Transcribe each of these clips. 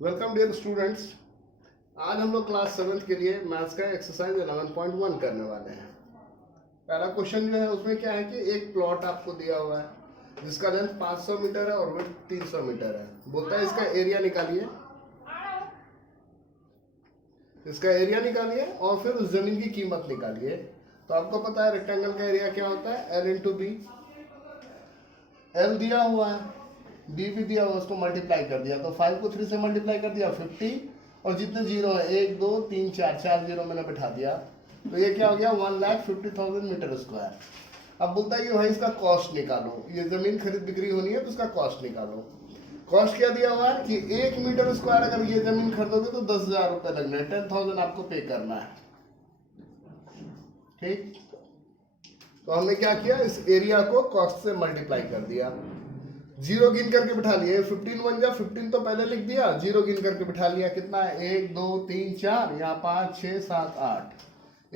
Welcome dear students. आज हम लोग क्लास 7th के लिए मैथ्स का एक्सरसाइज 11.1 करने वाले हैं। पहला क्वेश्चन जो है उसमें क्या है कि एक प्लॉट आपको दिया हुआ है जिसका लेंथ 500 मीटर है और विड्थ 300 मीटर है। बोलता है इसका एरिया निकालिए, और फिर उस जमीन की कीमत निकालिए। तो आपको पता है रेक्टेंगल का एरिया क्या होता है, एल इंटू बी। एल दिया हुआ है, बी भी दिया हुआ, उसको मल्टीप्लाई कर दिया। तो 5 को 3 से मल्टीप्लाई कर दिया 50, और जितने जीरो है 1 2 3 4 जीरो मैंने बैठा दिया। तो ये क्या हो गया, 1,50,000 मीटर स्क्वायर। अब बोलता है कि भाई इसका कॉस्ट निकालो, ये जमीन खरीद बिक्री होनी है तो उसका कॉस्ट निकालो। कॉस्ट क्या दिया हुआ है कि 1 मीटर स्क्वायर अगर ये जमीन खरीदोगे तो 10,000 रुपये लगने हैं, 10,000 आपको पे करना है। ठीक, तो हमने क्या किया, इस एरिया को कॉस्ट से मल्टीप्लाई कर दिया, जीरो गिन करके बिठा लिया। 15 बन गया, 15 तो पहले लिख दिया, जीरो गिन करके बिठा लिया। कितना है, 1 2 3 4, यहाँ 5 6 7 8,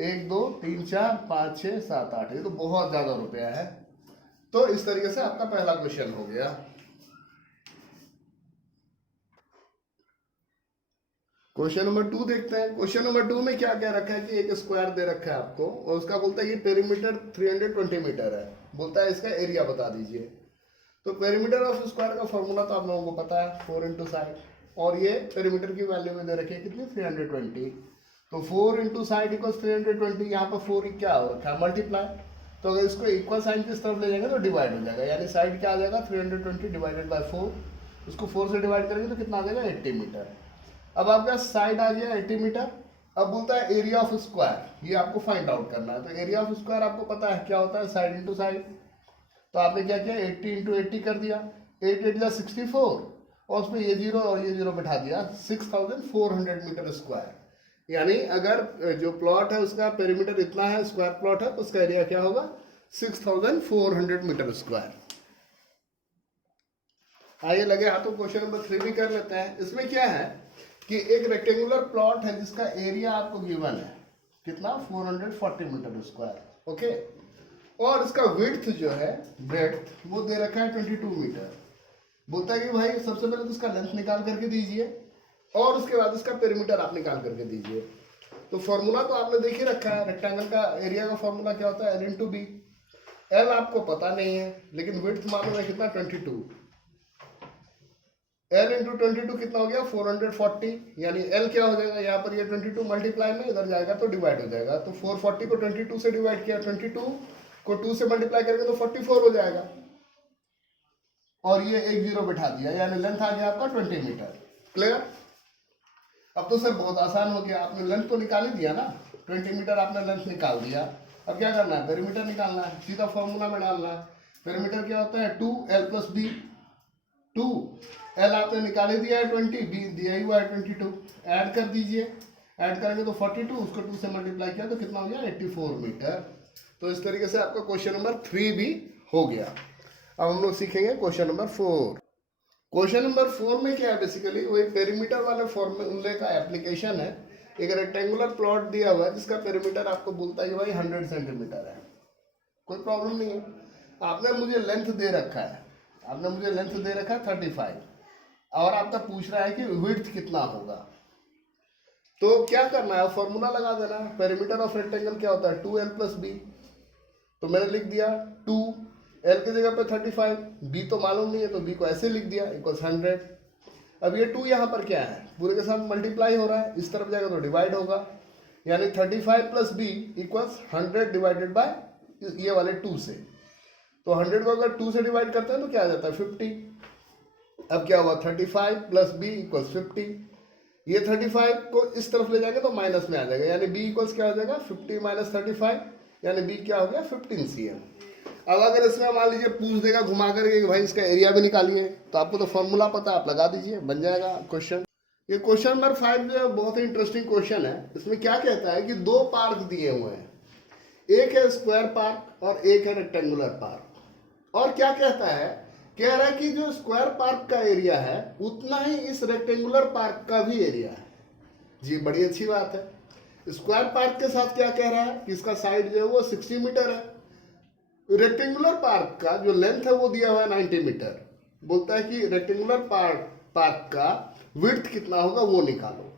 1 2 3 4 5 6 7 8। ये तो बहुत ज्यादा रुपया है। तो इस तरीके से आपका पहला क्वेश्चन हो गया। क्वेश्चन नंबर 2 देखते हैं। क्वेश्चन नंबर 2 में क्या क्या रखा है कि एक स्क्वायर दे रखा है आपको, और उसका बोलता है ये पेरीमीटर 320 मीटर है। बोलता है इसका एरिया बता दीजिए। तो पेरीमीटर ऑफ स्क्वायर का फॉर्मूला तो आप लोगों को पता है, 4 इंटू साइड, और ये पेरीमीटर की वैल्यू में दे रखी है कितनी, 320। तो 4 इंटू साइड इक्वल 320। यहाँ पर 4 क्या हो रखा है, मल्टीप्लाई। तो अगर इसको इक्वल साइन की तरफ ले जाएंगे तो डिवाइड हो जाएगा, यानी साइड क्या आ जाएगा, 320 डिवाइडेड बाई 4। उसको 4 से डिवाइड करेंगे तो कितना आ जाएगा, 80 मीटर। अब आपका साइड आ गया 80 मीटर। अब बोलता है एरिया ऑफ स्क्वायर, ये आपको फाइंड आउट करना है। तो एरिया ऑफ स्क्वायर आपको पता है क्या होता है, साइड इंटू साइड। तो आपने क्या किया, 80 इंटू 80 कर दिया, 8 8 जा 64, और उसमें ये जीरो और ये जीरो बैठा दिया, 6,400 मीटर स्क्वायर। यानी अगर जो प्लॉट है उसका पेरीमीटर इतना है, स्क्वायर प्लॉट है, तो उसका एरिया क्या होगा, 6,400 मीटर स्क्वायर। आइए लगे हाथों क्वेश्चन नंबर 3 भी कर लेते हैं। इसमें क्या है कि एक रेक्टेंगुलर प्लॉट है जिसका एरिया आपको गिवन है कितना, 440 मीटर स्क्वायर। ओके, और इसका विड्थ जो है, ब्रेड्थ, वो दे रखा है 22 मीटर। बोलता है कि भाई सबसे पहले तो इसका लेंथ निकाल करके दीजिए, और उसके बाद इसका पेरीमीटर आप निकाल करके दीजिए। तो फॉर्मूला तो आपने देख ही रखा है, रेक्टेंगल का एरिया का फॉर्मूला क्या होता है, एल इंटू बी। एल आपको पता नहीं है, लेकिन विड्थ मालूम है कितना, 22। एल इंटू 22 कितना हो गया, 440। यानी एल क्या हो जाएगा, यहाँ पर ये 22 मल्टीप्लाई में इधर जाएगा तो डिवाइड हो जाएगा। तो 440 को 22 से डिवाइड किया, 22 को 2 से मल्टीप्लाई करेंगे तो 44 हो जाएगा, और ये एक जीरो बैठा दिया, यानी लेंथ आ गया आपका 20 मीटर। क्लियर। अब तो सर बहुत आसान हो गया, आपने लेंथ तो निकाल ही दिया ना, 20 मीटर आपने लेंथ निकाल दिया। अब क्या करना है, पेरीमीटर निकालना है, सीधा फॉर्मूला में डालना है। पेरीमीटर क्या होता है, 2l प्लस बी। 2l आपने निकाल ही दिया है 20, बी दिया ही हुआ है 22। ऐड कर दीजिए, ऐड करेंगे तो 42, उसको 2 से मल्टीप्लाई किया तो कितना हो गया, 84 मीटर। तो इस तरीके से आपका क्वेश्चन नंबर 3 भी हो गया। अब हम लोग सीखेंगे क्वेश्चन नंबर 4। क्वेश्चन नंबर 4 में क्या है, बेसिकली वही पेरीमीटर वाले फॉर्मूले का एप्लीकेशन है। एक रेक्टेंगुलर प्लॉट दिया हुआ है जिसका पेरीमीटर आपको बोलता है कि भाई 100 सेंटीमीटर है। कोई प्रॉब्लम नहीं है, आपने मुझे लेंथ दे रखा है, 35, और आपका पूछ रहा है कि विड्थ कितना होगा। तो क्या करना है, फॉर्मूला लगा देना। पेरीमीटर ऑफ रेक्टेंगल क्या होता है, 2l प्लस बी। तो मैंने लिख दिया 2, एल की जगह पे 35, बी तो मालूम नहीं है तो बी को ऐसे लिख दिया, इक्वल्स 100। अब ये 2 यहाँ पर क्या है, पूरे के साथ मल्टीप्लाई हो रहा है, इस तरफ जाएगा तो डिवाइड होगा, यानी 35 plus b equals 100 divided by ये वाले 2 से। तो 100 को अगर 2 से डिवाइड करते हैं तो क्या आ जाता है, 50। अब क्या हुआ, 35 प्लस बी इक्वल्स 50। ये 35 को इस तरफ ले जाएंगे तो माइनस में आ जाएगा, यानी बी इक्वल्स क्या हो जाएगा, 50 माइनस 35, यानी बी क्या हो गया, 15 cm। अब अगर इसमें मान लीजिए पूछ देगा घुमा करके कि भाई इसका एरिया भी निकालिए, तो आपको तो फॉर्मूला पता है, आप लगा दीजिए, बन जाएगा क्वेश्चन। ये क्वेश्चन नंबर 5 जो है बहुत ही इंटरेस्टिंग क्वेश्चन है। इसमें क्या कहता है कि 2 पार्क दिए हुए हैं, एक है स्क्वायर पार्क और एक है रेक्टेंगुलर पार्क। और क्या कहता है, कह रहा है कि जो स्क्वायर पार्क का एरिया है उतना ही इस रेक्टेंगुलर पार्क का भी एरिया है। जी बड़ी अच्छी बात है। स्क्वायर पार्क के साथ क्या कह रहा है कि इसका साइड जो है वो 60 मीटर है। रेक्टेंगुलर पार्क का जो लेंथ है वो दिया हुआ है 90 मीटर। बोलता है कि रेक्टेंगुलर पार्क का विड्थ कितना होगा वो निकालो।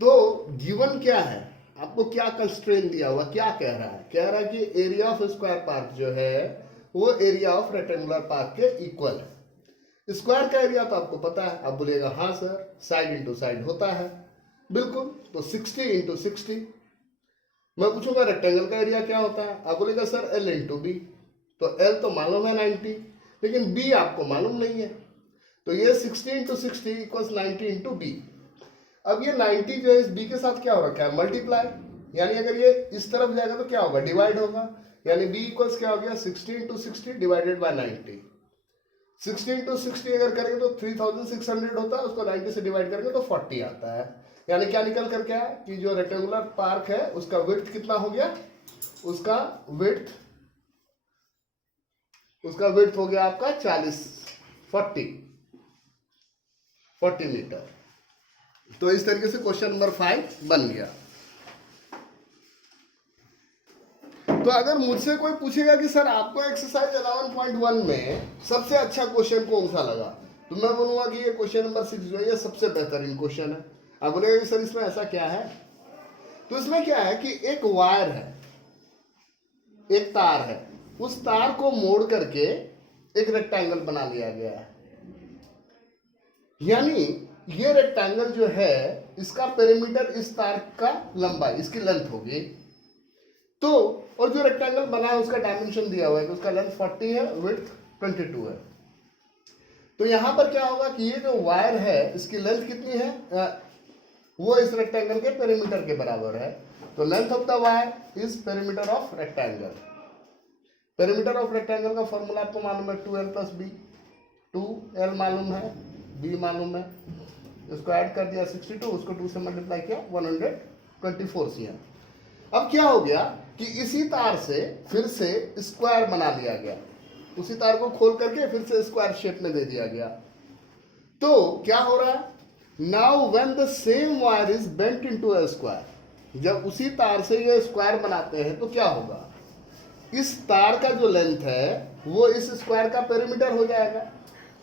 तो गिवन क्या है, आपको क्या कंस्ट्रेंट दिया हुआ, क्या कह रहा है, कह रहा है कि एरिया ऑफ स्क्वायर पार्क जो है वो एरिया ऑफ रेक्टेंगुलर पार्क के इक्वल है। स्क्वायर का एरिया तो आपको पता है, आप बोलिएगा हाँ सर साइड इंटू साइड होता है, बिल्कुल। तो 60 इंटू 60। मैं पूछूंगा रेक्टेंगल का एरिया क्या होता है, आप बोलेगा सर L इंटू बी। तो L तो मालूम है 90, लेकिन B आपको मालूम नहीं है। तो ये 60 इंटू 60 इक्वल्स 90 इंटू बी। अब ये 90 जो है इस B के साथ क्या हो रखा है, मल्टीप्लाई, यानी अगर ये इस तरफ जाएगा तो क्या होगा, डिवाइड होगा। यानी B इक्वल्स क्या हो गया, 60 इंटू 60 डिवाइडेड बाय 90। 60 इंटू 60 अगर करेंगे तो 3600 होता है, उसको 90 से डिवाइड करेंगे तो 40 आता है। यानी क्या निकल कर क्या है कि जो रेक्टेंगुलर पार्क है उसका विड्थ कितना हो गया, उसका विड्थ हो गया आपका 40 मीटर। तो इस तरीके से क्वेश्चन नंबर 5 बन गया। तो अगर मुझसे कोई पूछेगा कि सर आपको एक्सरसाइज 11.1 में सबसे अच्छा क्वेश्चन कौन सा लगा, तो मैं बोलूंगा कि ये क्वेश्चन नंबर 6 जो है ये सबसे बेहतरीन क्वेश्चन है। आप बोलेगा सर इसमें ऐसा क्या है, तो इसमें क्या है कि एक वायर है, एक तार है, उस तार को मोड़ करके एक रेक्टेंगल बना लिया गया है। यानी ये रेक्टेंगल जो है इसका पेरीमीटर इस तार का लंबाई, इसकी लेंथ होगी। तो और जो रेक्टेंगल बना है उसका डायमेंशन दिया हुआ है कि उसका लेंथ 40 है, विड्थ 22 है। तो यहां पर क्या होगा कि ये जो वायर है इसकी लेंथ कितनी है, वो इस रेक्टेंगल के पेरीमीटर के बराबर है। तो length of the wire is perimeter of rectangle. Perimeter of rectangle का फॉर्मूला आपको मालूम है 2l प्लस बी। 2l मालूम है, b मालूम है, इसको ऐड कर दिया 62, उसको 2 से मल्टीप्लाई किया 124 cm। अब क्या हो गया कि इसी तार से फिर से स्क्वायर बना लिया गया, उसी तार को खोल करके फिर से स्क्वायर शेप में दे दिया गया। तो क्या हो रहा है, now when the same wire is bent into a square, जब उसी तार से ये स्क्वायर बनाते हैं तो क्या होगा, इस तार का जो लेंथ है वो इस स्क्वायर का पेरीमीटर हो जाएगा।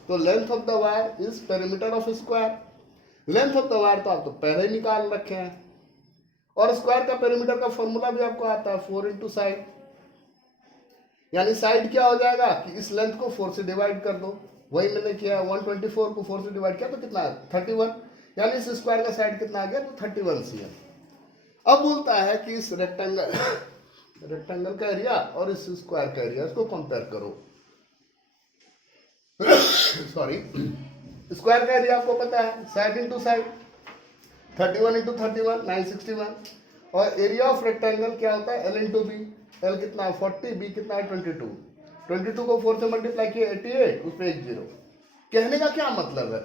तो length of the wire is perimeter of square. Length of the wire तो आप तो पहले ही निकाल रखे हैं, और स्क्वायर का पेरीमीटर का फॉर्मूला भी आपको आता है 4 इंटू साइड। यानी साइड क्या हो जाएगा कि इस लेंथ को 4 से डिवाइड कर दो, वही मैंने किया, 124 को 4 से डिवाइड किया तो कितना है 31। यानी इस स्क्वायर का साइड कितना आ गया, तो 31 cm। अब बोलता है कि इस रेक्टेंगल का एरिया और इस स्क्वायर का एरिया, इसको कंपेयर करो। सॉरी, स्क्वायर का एरिया आपको पता है, साइड इंटू साइड, 31 इंटू 31 961। और एरिया ऑफ रेक्टेंगल क्या होता है, L इंटू बी। L कितना है 40, B कितना है 22 को 4 से मल्टीप्लाई किया 88, उस पर 1 0। कहने का क्या मतलब है,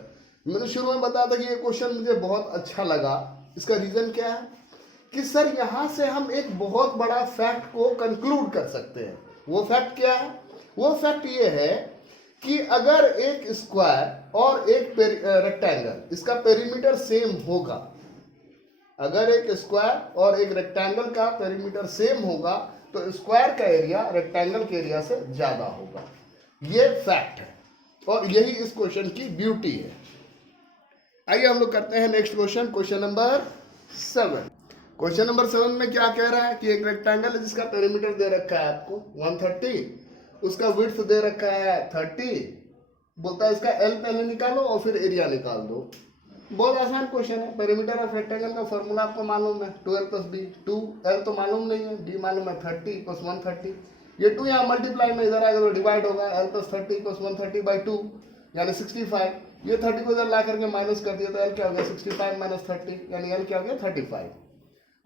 मैंने शुरू में बताया था कि ये क्वेश्चन मुझे बहुत अच्छा लगा। इसका रीजन क्या है कि सर यहां से हम एक बहुत बड़ा फैक्ट को कंक्लूड कर सकते हैं। वो फैक्ट क्या है, वो फैक्ट ये है कि अगर एक स्क्वायर और एक रेक्टेंगल, इसका पेरीमीटर सेम होगा, अगर एक स्क्वायर और एक रेक्टेंगल का पेरीमीटर सेम होगा तो स्क्वायर का एरिया रेक्टेंगल के एरिया से ज्यादा होगा। ये फैक्ट है और यही इस क्वेश्चन की ब्यूटी है। आइए हम लोग करते हैं next question, question number 7। Question number 7 में क्या कह रहा है कि एक रेक्टेंगल है जिसका पेरीमीटर दे रखा है आपको 130, उसका विड्थ दे रखा है 30। बोलता है इसका L पहले निकालो और फिर एरिया निकाल दो। बहुत आसान क्वेश्चन है। पेरीमीटर ऑफ रेक्टेंगल का फॉर्मूला आपको मालूम है 2l प्लस बी। 2l तो मालूम नहीं है, b मालूम है 30 प्लस 130। ये 2 यहाँ मल्टीप्लाई में इधर आएगा तो डिवाइड होगा, l प्लस 30 प्लस 130 बाई 2 यानी 65। ये 30 को इधर ला करके माइनस कर दिया तो l क्या हो गया 65 माइनस 30 यानी l क्या हो गया 35।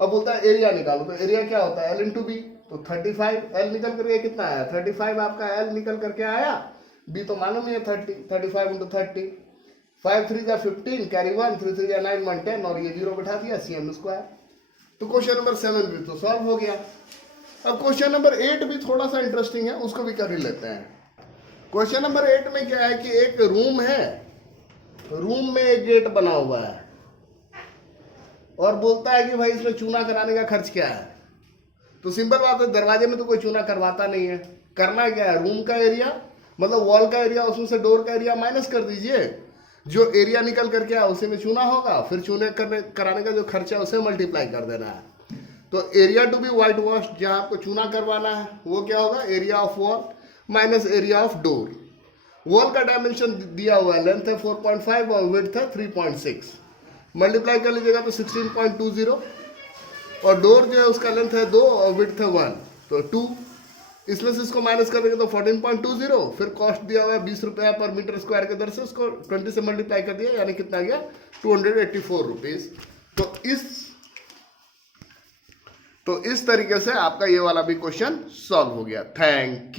अब बोलता है एरिया निकालो, तो एरिया क्या होता है L इंटू बी। तो 35 L निकल करके कितना आया 35 आपका L निकल करके आया, b तो मालूम ही है 30, 35 इंटू 30, 5 3 जा 15, कैरी 1, 3 3 जा 9 1 10 और ये 0 बैठा दिया cm स्क्वायर। तो क्वेश्चन नंबर 7 भी तो सॉल्व हो गया। अब क्वेश्चन नंबर 8 भी थोड़ा सा इंटरेस्टिंग है, उसको भी कर ही लेते हैं। क्वेश्चन नंबर 8 में क्या है कि एक रूम है, रूम में एक गेट बना हुआ है और बोलता है कि भाई इसमें चूना कराने का खर्च क्या है। तो सिंपल बात है, दरवाजे में तो कोई चूना करवाता नहीं है। करना क्या है, रूम का एरिया मतलब वॉल का एरिया, उसमें से डोर का एरिया माइनस कर दीजिए। जो एरिया निकल करके आया उसी में चूना होगा, फिर चूने कराने का जो खर्चा है उसे मल्टीप्लाई कर देना है। तो area to be whitewash, जहां आपको चूना करवाना है, वो क्या होगा, area of wall minus area of door. Wall का डायमेंशन दिया हुआ है, लेंथ है 4.5 और विड्थ है 3.6, मल्टीप्लाई कर लीजिएगा तो 16.20, और डोर जो है उसका लेंथ है 2 और विड्थ है 1, तो 2, इसमें से इसको माइनस करेंगे तो 14.20, फिर कॉस्ट दिया हुआ है 20 रुपया पर मीटर स्क्वायर के दर से, उसको 20 से मल्टीप्लाई कर दिया, यानी कितना गया, 284 रुपीज। तो इस तरीके से आपका ये वाला भी क्वेश्चन सॉल्व हो गया। Thank you.